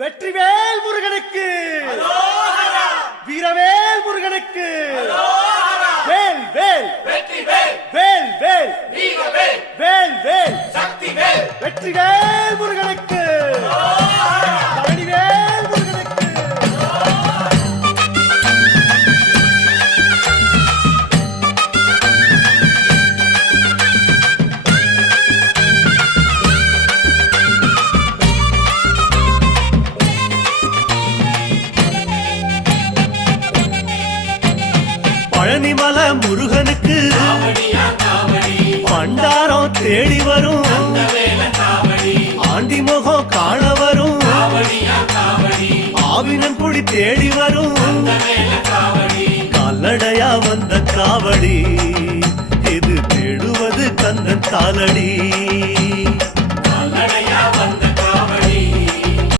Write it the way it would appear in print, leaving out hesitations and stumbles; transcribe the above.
வெற்றிவேல் முருகனுக்கு, வீரவேல் முருகனுக்கு, வேல் வேல் வேல் வேல் வேல் வேல் வெற்றிவேல் முருகனுக்கு, பழனிவேல் முருகனுக்கு. பழனிமல முருகனுக்கு பண்டாரம் தேடி வரும், ஆண்டி முகம் காண வரும், ஆவினன் குடி தேடி வரும், கால்நடையா வந்த காவடி இது தேடுவது கந்தன் காலடி.